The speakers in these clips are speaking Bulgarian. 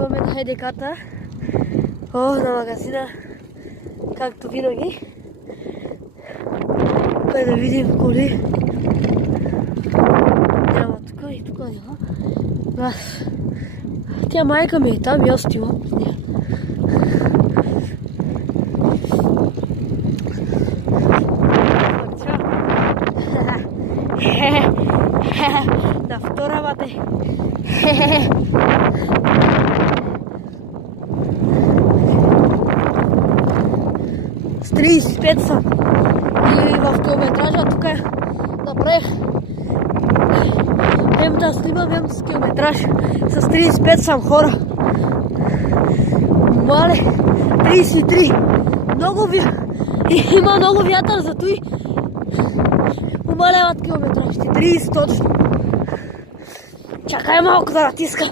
Отиваме на ХДК-та. На магазина. Както винаги. Кой да видим коли. Няма тук и тук няма. Тя майка ми е там и аз отивам. На втора бате. С 35 съм. И в километража тук направих. Хем да снимам, с километраж. С 35 съм хора. Мале, 33. Много има много вятър, зато и умаляват километражите. 30 точно. Чакай малко да натискам.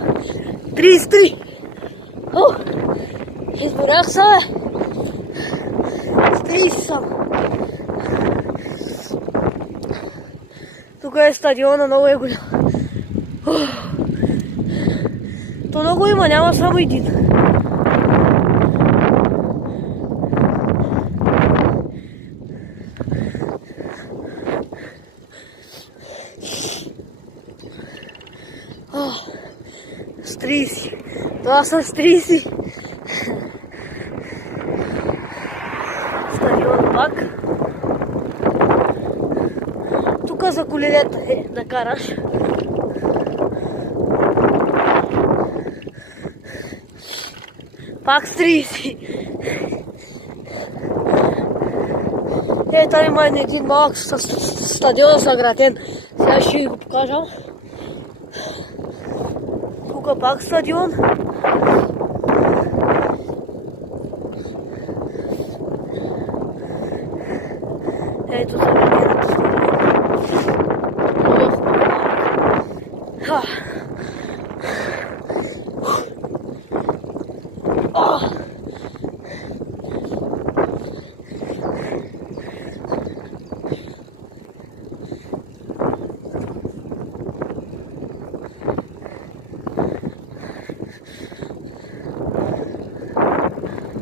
33. Изборях се, бе. С 30 съм. Тук е стадиона, много е голям. То много има, няма само един. С 30. Това съм с 30. Стадион пак. Тук за колелета е да караш. Пак с 30. Там има един малък стадион съграден. Сега ще ви го покажам. Тук пак стадион. Ето съграденото стадион.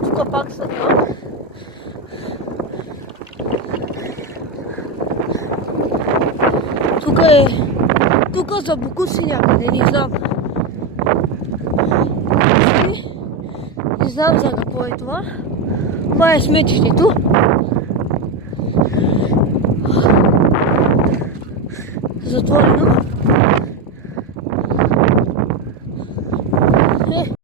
Тук пак стадион. Тук за Бокуси някъде, не знам. Не знам за какво е това. Това е сметището. Затворено.